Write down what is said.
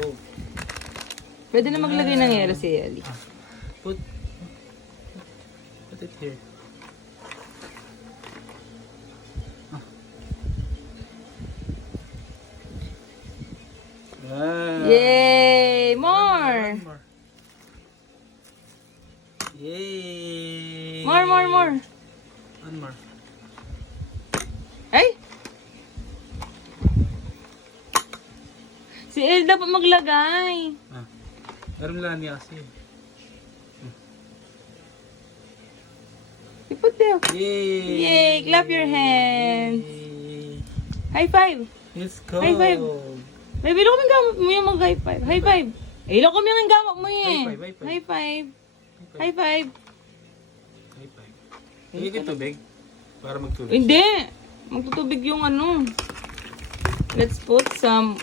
Coke. Pwede na maglagay ng yelo si Ellie. Put it here. Yay! More! One more. Yay! More! One more. Ay! Si El dapat maglagay. Meron lang niya kasi. Ipot daw. Yay! Yay! Clap your hands. Yay! High five. Let's go! High five. May bilo kaming gamit mo yung mag-high five. High five. Ilo kami yung gamit mo eh. High five, high five. High five. High five. High five. Higay ka tubig para magtubig. Hindi. Magtutubig yung ano. Let's put some